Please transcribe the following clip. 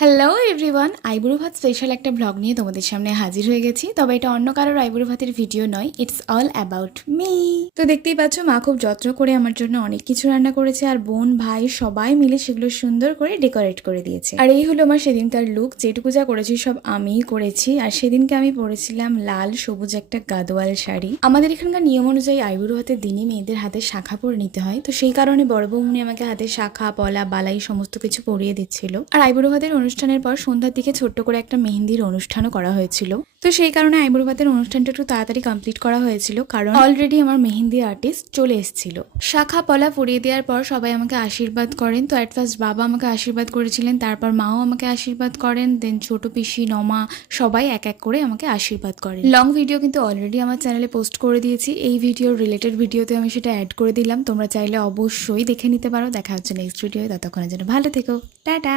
Hello everyone, আইবুড়ো ভাত special একটা ব্লগ নিয়ে তোমাদের সামনে হাজির হয়ে গেছি। তবে এটা অন্য কারোর আইবুড়ো ভাতের ভিডিও নয়, ইটস অল অ্যাবাউট মি। তো দেখতেই পাচ্ছ, মা খুব যত্ন করে আমার জন্য অনেক কিছু রান্না করেছে, আর বোন ভাই সবাই মিলে সেগুলো সুন্দর করে ডেকোরেট করে দিয়েছে। আর এই হলো আমার সেদিনকার লুক। যেটুকু যা করেছি সব আমিই করেছি। আর সেদিনকে আমি পরেছিলাম লাল সবুজ একটা গাদোয়াল শাড়ি। আমাদের এখানকার নিয়ম অনুযায়ী আইবুড়ো ভাতের দিনই মেয়েদের হাতে শাখা পরে নিতে হয়, তো সেই কারণে বড় বৌমনি আমাকে হাতে শাখা পলা বালাই সমস্ত কিছু পরিয়ে দিচ্ছিল। আর আইবুড়ো ভাতের অনুষ্ঠানের পর সন্ধ্যার দিকে ছোট্ট করে একটা মেহেন্দির অনুষ্ঠানও করা হয়েছিল। তো সেই কারণে আইবুড়ো ভাতের অনুষ্ঠানটা একটু তাড়াতাড়ি কমপ্লিট করা হয়েছিল, কারণ অলরেডি আমার মেহেন্দি আর্টিস্ট চলে এসেছিল। শাখা পলা পরিয়ে দেওয়ার পর সবাই আমাকে আশীর্বাদ করেন। তো অ্যাট ফার্স্ট বাবা আমাকে আশীর্বাদ করেছিলেন, তারপর মাও আমাকে আশীর্বাদ করেন, দেন ছোট পিসি নমা সবাই এক এক করে আমাকে আশীর্বাদ করেন। লং ভিডিও কিন্তু অলরেডি আমার চ্যানেলে পোস্ট করে দিয়েছি। এই ভিডিওর রিলেটেড ভিডিওতে আমি সেটা অ্যাড করে দিলাম, তোমরা চাইলে অবশ্যই দেখে নিতে পারো। দেখা হচ্ছে নেক্সট ভিডিও, ততক্ষণের জন্য ভালো থেকো, টাটা।